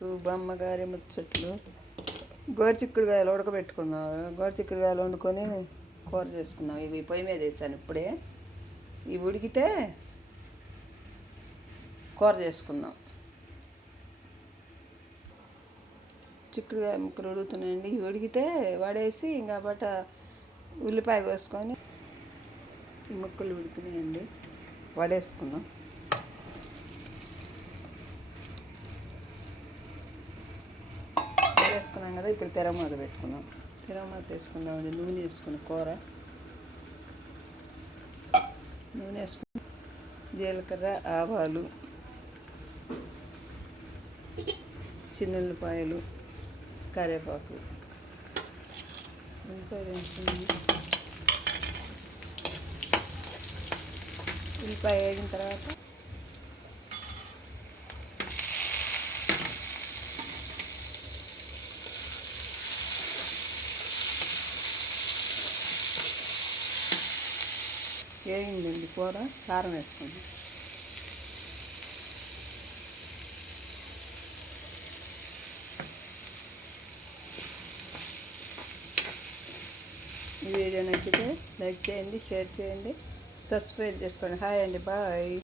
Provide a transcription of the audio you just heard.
బామ్మగారి ముచ్చట్లు గోరుచిక్కుడుకాయలు ఉడకబెట్టుకున్నాం గోరుచిక్కుడుకాయలు వండుకొని కూర చేసుకున్నాం. ఇవి పొయ్యి మీద వేసాను ఇప్పుడే. ఇవి ఉడికితే కూర చేసుకున్నాం. చిక్కుడుకాయ ముక్కలు ఉడుకుతున్నాయండి. ఇవి ఉడికితే వడేసి ఇంకా బట్ట ఉల్లిపాయ కోసుకొని ఈ ముక్కలు ఉడుకున్నాయండి వడేసుకున్నాం. వేసుకున్నాం కదా ఇప్పుడు తెరమాత పెట్టుకున్నాం. తెరమాత వేసుకుందామండి నూనె వేసుకుని కూర. నూనె వేసుకుని జీలకర్ర ఆవాలు చిన్నుల్లిపాయలు కరివేపాకు. ఉల్లిపాయలు వేసుకున్నాము ఉల్లిపాయ వేగిన తర్వాత వేగిందండి కూర కారం వేసుకోండి. ఈ వీడియో నచ్చితే లైక్ చేయండి షేర్ చేయండి సబ్స్క్రైబ్ చేసుకోండి. హాయ్ అండి బాయ్.